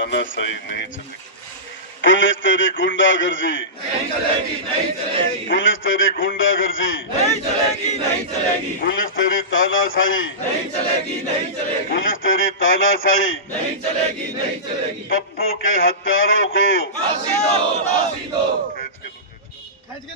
तानाशाही नहीं चलेगी। पुलिस तेरी गुंडागर्दी नहीं चलेगी, नहीं चलेगी, पुलिस तेरी गुंडागर्दी नहीं चलेगी, नहीं चलेगी, पुलिस तेरी तानाशाही नहीं चलेगी, नहीं चलेगी, पुलिस तेरी तानाशाही नहीं चलेगी, नहीं चलेगी। पप्पू के हत्यारों को फांसी दो, फांसी दो,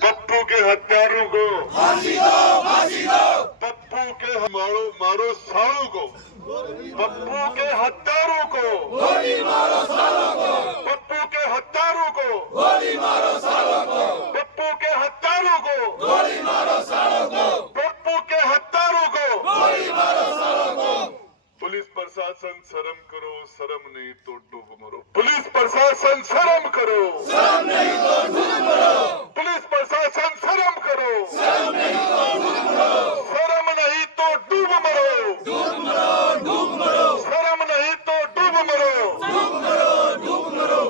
पप्पू के हत्यारों को फांसी दो, फांसी दो, पप्पू के मारो मारो सालों को पप्पू के हत्यारों को गोली मारो सालों को, पप्पू के हत्यारों को गोली मारो सालों को, पप्पू के हत्यारों को गोली मारो सालों को, पप्पू के हत्यारों को गोली मारो सालों को। पुलिस प्रशासन शर्म करो, शर्म नहीं तो डूब मरो। पुलिस प्रशासन शर्म करो, शर्म नहीं तो डूब मरो, पुलिस प्रशासन शर्म करो, शर्म नहीं तो डूब मरो, शर्म नहीं तो डूब मरो, डूब मरो, डूब मरो, शर्म नहीं तो डूब मरो। डूब मरो, डूब मरो।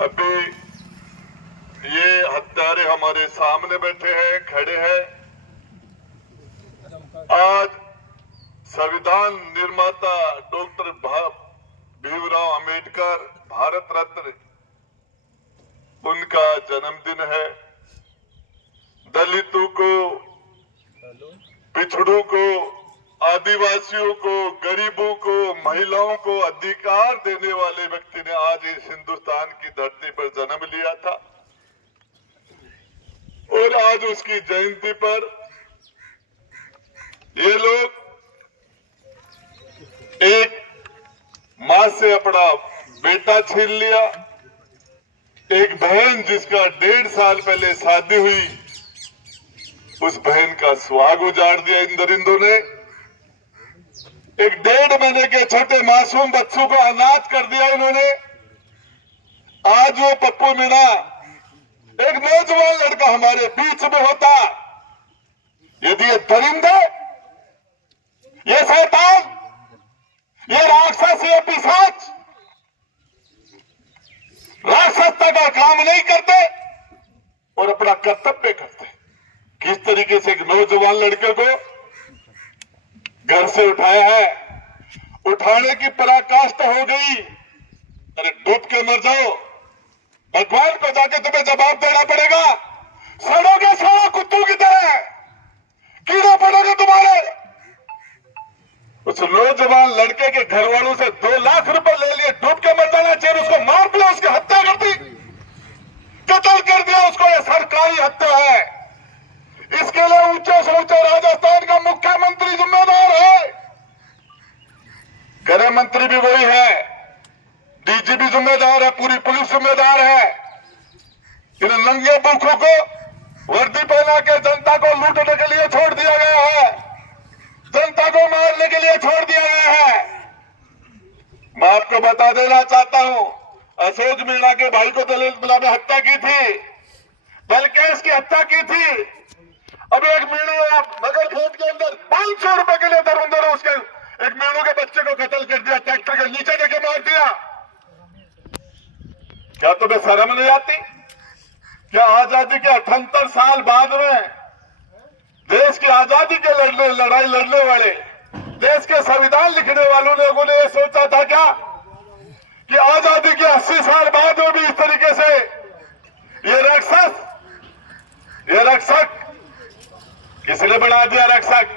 अभी ये हत्यारे हमारे सामने बैठे हैं, खड़े हैं। आज संविधान निर्माता डॉक्टर भीमराव अंबेडकर भारत रत्न उनका जन्मदिन है। दलितों को, पिछड़ों को, आदिवासियों को, गरीबों को, महिलाओं को अधिकार देने वाले व्यक्ति ने आज इस हिंदुस्तान की धरती पर जन्म लिया था और आज उसकी जयंती पर ये लोग एक मां से अपना बेटा छीन लिया। एक बहन जिसका 1.5 साल पहले शादी हुई, उस बहन का सुहाग उजाड़ दिया इन दरिंदों ने। एक 1.5 महीने के छोटे मासूम बच्चों को अनाथ कर दिया इन्होंने। आज वो पप्पू मीणा एक नौजवान लड़का हमारे बीच में होता, यदि ये दरिंदे, ये शैतान, ये राक्षस, ये पिशाच राक्षसता का काम नहीं करते और अपना कर्तव्य करते, किस तरीके से एक नौजवान लड़के को घर से उठाया है, उठाने की पराकाष्ठा हो गई। अरे डूब के मर जाओ, भगवान को जाके तुम्हें जवाब देना पड़ेगा। सड़ोगे सड़ो कुत्तों की तरह, कीड़ा पड़ोगे तुम्हारे। उस नौजवान लड़के के घर वालों से 2 लाख रुपए ले लिए, डूब के मर जाना चाहिए, उसको मार दिया, उसकी हत्या कर दी, कत्ल कर दिया उसको। यह सरकारी हत्या है। इसके लिए ऊंचे से ऊंचे राजस्थान का मुख्यमंत्री जिम्मेदार है, गृह मंत्री भी वही है, डीजीपी जिम्मेदार है, पूरी पुलिस जिम्मेदार है। इन नंगे भूखों को वर्दी पहना के जनता को लूटने के लिए छोड़ दिया गया है, जनता को मारने के लिए छोड़ दिया गया है। मैं आपको बता देना चाहता हूं, अशोक मीणा के भाई को दलित मिला में हत्या की थी, बलकेश की हत्या की थी। अब एक मीणा मगर खेत के अंदर 500 रुपए के लिए दर उसके एक मीणू के बच्चे को कत्ल कर दिया, ट्रैक्टर के नीचे देके मार दिया। क्या तुम्हें शर्म नहीं आती? क्या आजादी के 78 साल बाद में देश की आजादी के लड़ाई लड़ने वाले, देश के संविधान लिखने वालों लोगों ने यह सोचा था क्या कि आजादी के 80 साल बाद में भी इस तरीके से ये रक्षक किसने बना दिया रक्षक?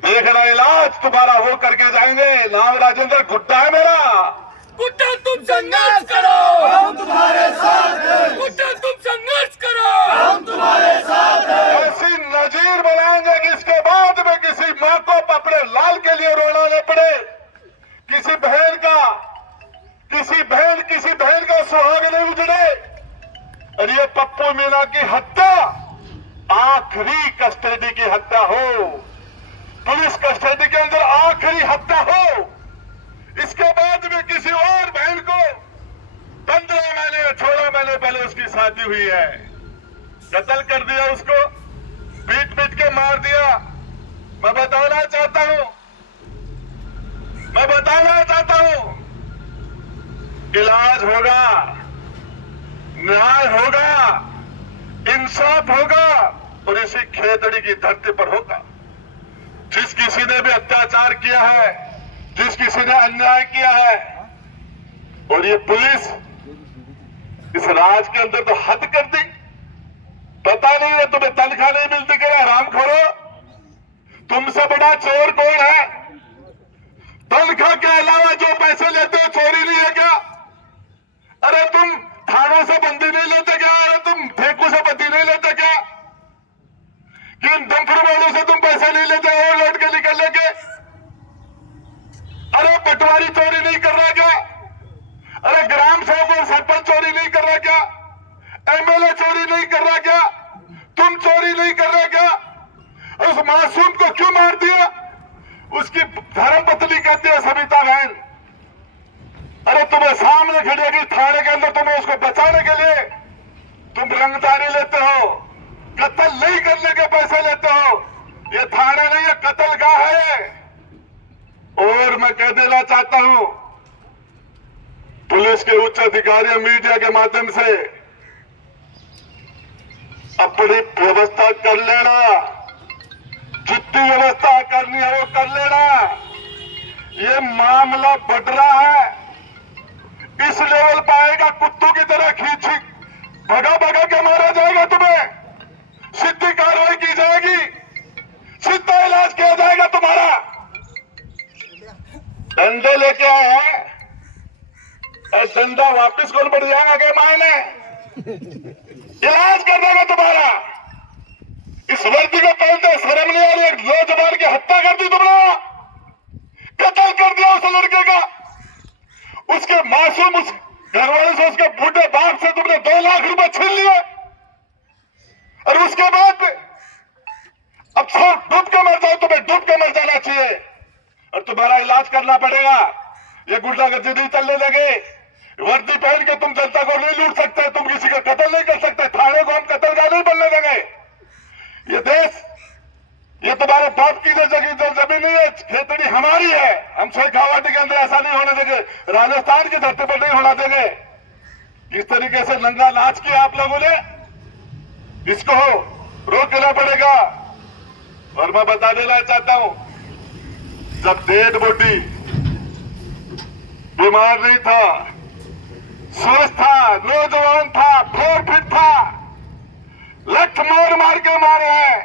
देखना इलाज तुम्हारा हो करके जाएंगे। नाम राजेंद्र गुड्डा है मेरा। गुड्डा तुम संघर्ष करो, हम तुम्हारे साथ हैं। गुड्डा तुम संघर्ष करो, हम तुम्हारे साथ हैं। ऐसी नजीर बनाएंगे कि इसके बाद में किसी माँ को अपने लाल के लिए रोना न पड़े, किसी बहन का सुहाग नहीं उजड़े। और ये पप्पू मीणा की हत्या आखिरी कस्टडी की हत्या हो, पुलिस कस्टडी के अंदर आखिरी हत्या हो। इसके बाद में किसी और बहन को 15 महीने या 16 महीने पहले उसकी शादी हुई है, कत्ल कर दिया, उसको पीट के मार दिया। मैं बताना चाहता हूं इलाज होगा, न्याय होगा, इंसाफ होगा और इसी खेतड़ी की धरती पर होगा। जिस किसी ने भी अत्याचार किया है, जिस किसी ने अन्याय किया है, और ये पुलिस इस राज के अंदर तो हद कर दी। पता नहीं है तुम्हें तनख्वाह नहीं मिलती क्या आराम करो? तुमसे बड़ा चोर कौन है? तनख्वाह के अलावा जो पैसे लेते हो चोरी नहीं है क्या? अरे तुम थानों से बंदी नहीं लेते क्या? अरे तुम ठेकू से बंदी नहीं लेते क्या? किन डंफर वालों से तुम पैसे नहीं लेते और लौट के निकल लेके? अरे पटवारी चोरी नहीं कर रहा क्या? अरे ग्राम सेवक और सरपंच चोरी नहीं कर रहा क्या? एमएलए चोरी नहीं कर रहा क्या? तुम चोरी नहीं कर रहे क्या? उस मासूम को क्यों मार दिया? उसकी धर्मपत्नी कहती है सविता बहन। अरे तुम्हें सामने खड़ी होगी थाने के अंदर, तुम्हें उसको बचाने के लिए तुम रंगदारी लेते हो, कत्ल नहीं करने के पैसे लेते हो। ये थाना नहीं है, कत्ल गाह है। और मैं कह देना चाहता हूं पुलिस के उच्च अधिकारी मीडिया के माध्यम से अपनी व्यवस्था कर लेना, जितनी व्यवस्था करनी है वो कर लेना। ये मामला बढ़ रहा है, इस लेवल पर आएगा कुत्तों की तरह खींच भगा भगा के मारा जाएगा। तुम्हें सीधी कार्रवाई की जाएगी, सीधा इलाज किया जाएगा तुम्हारा। डंडे लेके आए हैं, डंडा वापिस कौन बढ़ जाएगा के मायने? इलाज कर देगा तुम्हारा। इस वर्दी को पहनते शर्म नहीं आ रही? एक नौजवान की हत्या कर दी तुमने, कत्ल कर दिया उस लड़के का। उसके मासूम उस घरवाले से, उसके बूढ़े बाप से तुमने 2 लाख रुपए छीन लिए। और उसके बाद अब सब डूब के मर जाओ, तुम्हें डूब के मर जाना चाहिए और तुम्हारा इलाज करना पड़ेगा। ये गुंडागर्दी नहीं चलने लगे। वर्दी पहन के तुम जनता को नहीं लूट सकते, तुम किसी का कत्ल नहीं कर सकते। थाने को हम कत्ल का नहीं बनने लगे। ये देश, ये तुम्हारे बाप की जो जमीन नहीं है, खेतड़ी हमारी है। हम शेखावाटी के अंदर ऐसा नहीं होने देंगे, राजस्थान की धरती पर नहीं होना देंगे। इस तरीके से नंगा नाच किया आप लोगों ने, इसको रोकना पड़ेगा। और मैं बता देना चाहता हूं, जब डेड बॉडी बीमार नहीं था, स्वस्थ था, नौजवान था, 4 फीट था, लठ मार मार के मारे हैं।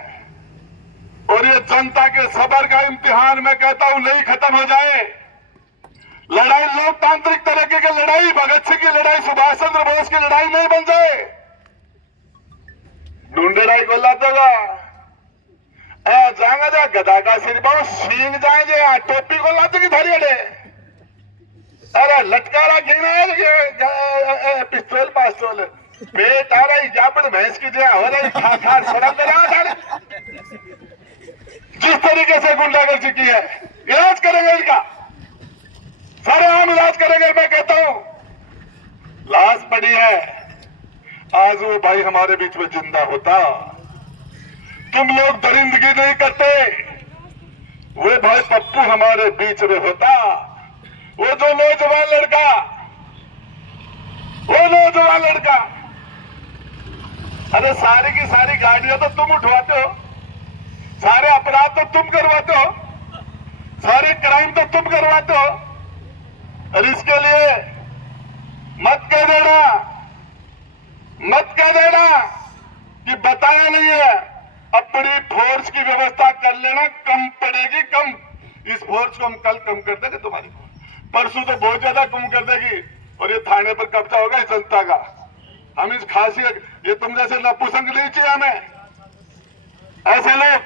और ये जनता के सब्र का इम्तिहान मैं कहता हूं नहीं खत्म हो जाए। लड़ाई लोकतांत्रिक तरीके की लड़ाई, भगत सिंह की लड़ाई, सुभाष चंद्र बोस की लड़ाई नहीं बन जाए। ढूंढेड़ाई को ला देगा जाएंगे जा गदा का सिर बहुत सींग जाएंगे, टोपी को ला देगी थारी अड़े। अरे लटकारा घेना पिस्तौल पास्तौल पेट आ रही जा पर भैंस की जया हो रही, खा खा सड़क कर। जिस तरीके से गुंडागर्दी की है, इलाज करेंगे इनका, सारे आम इलाज करेंगे। मैं कहता हूं लाश पड़ी है, आज वो भाई हमारे बीच में जिंदा होता। तुम लोग दरिंदगी नहीं करते, वो भाई पप्पू हमारे बीच में होता। वो जो नौजवान लड़का, वो नौजवान लड़का, अरे सारी की सारी गाड़ियां तो तुम उठवाते हो, सारे अपराध तो तुम करवाते हो, सारे क्राइम तो तुम करवाते हो। और इसके लिए मत कह देना कि बताया नहीं है। अपनी फोर्स की व्यवस्था कर लेना, कम पड़ेगी कम। इस फोर्स को हम कल कम कर देंगे, तुम्हारी परसों तो बहुत ज्यादा कम कर देगी। और ये थाने पर कब्जा होगा इस जनता का। हम इस खासियत, ये तुम जैसे नपुसंग नहीं चाहिए हमें। ऐसे लोग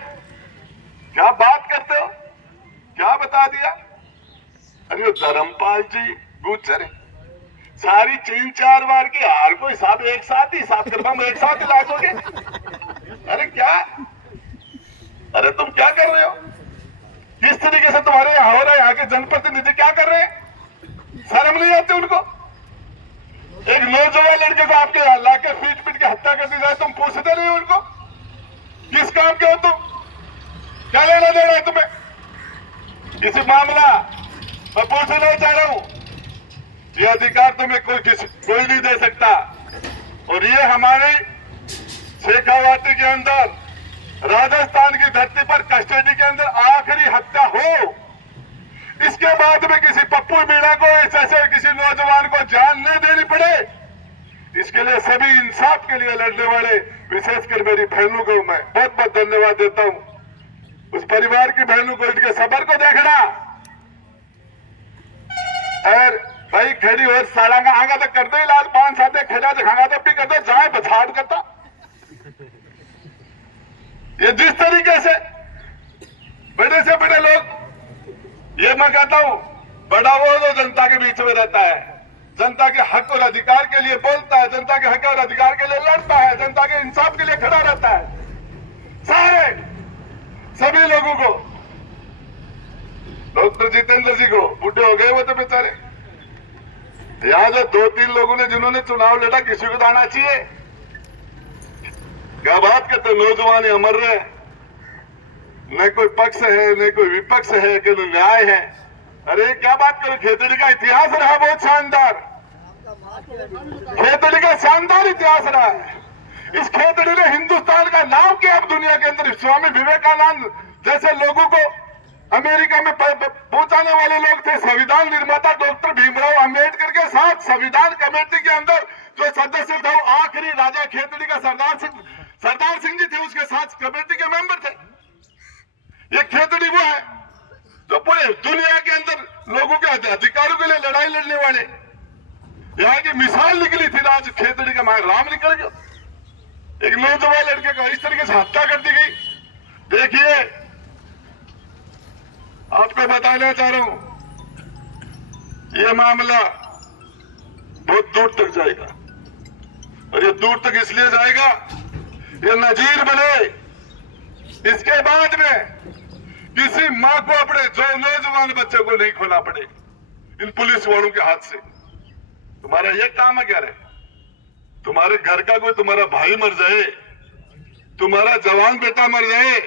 क्या बात करते हो, क्या बता दिया? अरे धर्मपाल जी गुजरे सारी 3-4 बार की हार को हिसाब एक साथ ही हिसाब करवा, एक साथ इलाज हो गए। अरे क्या, अरे तुम क्या कर रहे हो? किस तरीके से तुम्हारे यहाँ हो रहा है? यहाँ के जनप्रतिनिधि क्या कर रहे हैं? शर्म नहीं आती उनको? एक नौजवान लड़के को आपके लाके पीट के हत्या कर दी जाए, तुम पूछते नहीं उनको किस काम के हो तुम? क्या लेना देना है तुम्हें? किसी मामला मैं पूछना चाह रहा हूं, ये अधिकार तुम्हें कोई नहीं दे सकता। और ये हमारे शेखावाटी के अंदर राजस्थान की धरती पर कस्टडी के अंदर आखिरी हत्या हो, इसके बाद में किसी पप्पू मीणा को ऐसे किसी नौजवान को जान न देनी पड़े, इसके लिए सभी इंसाफ के लिए लड़ने वाले विशेषकर मेरी बहनों को मैं बहुत बहुत धन्यवाद देता हूं। उस परिवार की बहनों को इनके सबर को देखना और भाई खड़ी और सालांगा आगा तक कर दो इलाज 5 साल खेला दिखागा तब भी कर दो जाए बछाड़ करता। ये जिस तरीके से बड़े से बड़े लोग, ये मैं कहता हूं बड़ा वो जो जनता के बीच में रहता है, जनता के हक और अधिकार के लिए बोलता है, जनता के हक और अधिकार के लिए लड़ता है, जनता के इंसाफ के लिए खड़ा रहता है, सारे सभी लोगों को, डॉक्टर जितेंद्र जी को बूढ़े हो गए वो तो बेचारे, यहां जो 2-3 लोगों ने जिन्होंने चुनाव लड़ा किसी को दाना चाहिए, क्या बात करते नौजवान अमर रहे, न कोई पक्ष है न कोई विपक्ष है कि न्याय है। अरे क्या बात करो, खेतड़ी का इतिहास रहा बहुत शानदार, खेतड़ी का शानदार इतिहास रहा है। इस खेतड़ी ने हिंदुस्तान का नाम किया अब दुनिया के अंदर। स्वामी विवेकानंद जैसे लोगों को अमेरिका में पहुंचाने वाले लोग थे। संविधान निर्माता डॉक्टर भीमराव अंबेडकर के साथ संविधान कमेटी के अंदर जो सदस्य थे वो आखिरी राजा खेतड़ी का सरदार सिंह जी थे, उसके साथ कमेटी के मेंबर थे। ये खेतड़ी वो है जो पूरे दुनिया के अंदर लोगों के अधिकारों के लिए लड़ाई लड़ने वाले, यहाँ की मिसाल निकली थी। आज खेतड़ी का मां राम निकल गया, एक नौजवान लड़के को इस तरीके से हत्या कर दी गई। देखिए आपको बताना चाह रहा हूं, यह मामला बहुत दूर तक जाएगा और ये दूर तक इसलिए जाएगा, ये नजीर बने। इसके बाद में किसी मां को अपने जो नौजवान बच्चे को नहीं खोना पड़े इन पुलिस वालों के हाथ से। तुम्हारा ये काम है क्या रे? तुम्हारे घर का कोई तुम्हारा भाई मर जाए, तुम्हारा जवान बेटा मर जाए,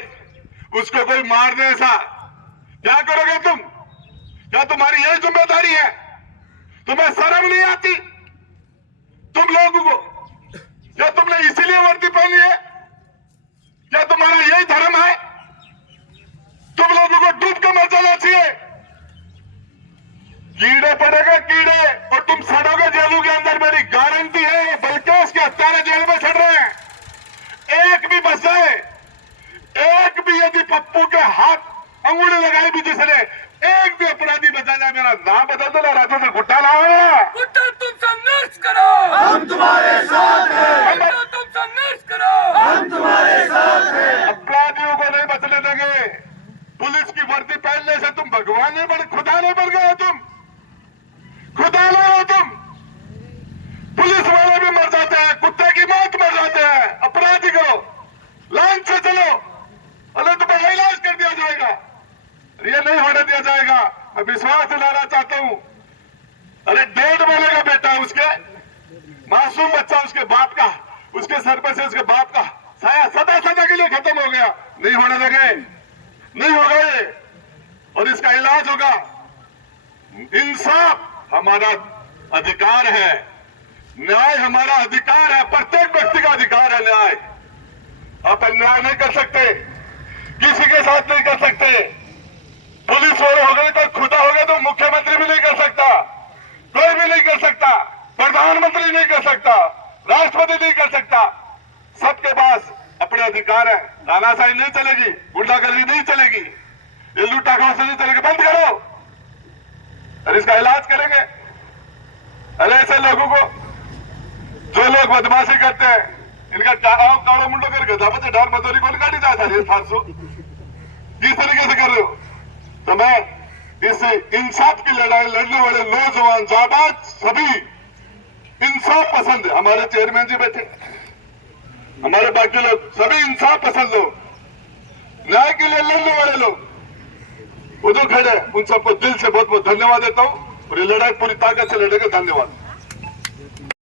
उसको कोई मार दे, ऐसा क्या करोगे तुम? क्या तुम्हारी यही जिम्मेदारी है? तुम्हें शर्म नहीं आती तुम लोगों को? क्या तुमने इसीलिए वर्दी पहनी है? क्या तुम्हारा यही धर्म है? तुम लोगों को डूब के मर जाना चाहिए। कीड़े पड़ेगा कीड़े और तुम सड़ोगे जेलों के अंदर, मेरी गारंटी है। बल्कि उसके हत्यारे जेल में सड़ रहे हैं, एक भी बच जाए, एक भी यदि पप्पू के हाथ अंगूठे लगाए भी जिसने एक भी अपराधी बचा जाए, मेरा नाम बदल दो ना, रातों में गुट्टा लाओ। गुट्टा तुम संघर्ष करो, हम तुम्हारे साथ हैं। गुट्टा तुम संघर्ष करो, हम तुम्हारे साथ हैं। अपराधियों को नहीं बचने देंगे। पुलिस की वर्दी पहनने से तुम भगवान नहीं बन, खुदा नहीं बन गए, तुम खुदा नहीं हो तुम। पुलिस वाले भी मर जाते हैं, कुत्ते की मौत मर जाते हैं। अपराधी को लाइन से चलो, अरे तुम्हें इलाज कर दिया जाएगा, ये नहीं होने दिया जाएगा। मैं विश्वास दिलाना चाहता हूं। अरे 1.5 महीने का बेटा है, उसके मासूम बच्चा, उसके बाप का, उसके सर पर से उसके बाप का साया सदा के लिए खत्म हो गया। नहीं होने देंगे, नहीं होगा ये, और इसका इलाज होगा। इंसाफ हमारा अधिकार है, न्याय हमारा अधिकार है, प्रत्येक व्यक्ति का अधिकार है न्याय। आप अन्याय नहीं कर सकते, किसी के साथ नहीं कर सकते। पुलिस वाले हो गए तो खुदा हो गए तो मुख्यमंत्री भी नहीं कर सकता, कोई भी नहीं कर सकता, प्रधानमंत्री नहीं कर सकता, राष्ट्रपति नहीं कर सकता। सबके पास अपने अधिकार है। तानाशाही नहीं चलेगी, गुंडागर्दी नहीं चलेगी, ये लूटा खसोटी नहीं चलेगी, बंद करो। अरे इसका इलाज करेंगे। अरे ऐसे लोगों को जो लोग बदमाशी करते हैं, इनका काड़ो मुंडो कर गधा बच्चे ढार मजदूरी को निकाली जाता है। किस तरीके से कर रहे हो? तो मैं इस इंसाफ की लड़ाई लड़ने वाले नौजवान जाबाज सभी इंसाफ पसंद है। हमारे चेयरमैन जी बैठे, हमारे बाकी लोग सभी इंसाफ पसंद लोग, न्याय के लिए लड़ने वाले लोग वो जो खड़े, उन सबको दिल से बहुत बहुत धन्यवाद देता हूं। और ये लड़ाई पूरी ताकत से लड़ेगा। धन्यवाद।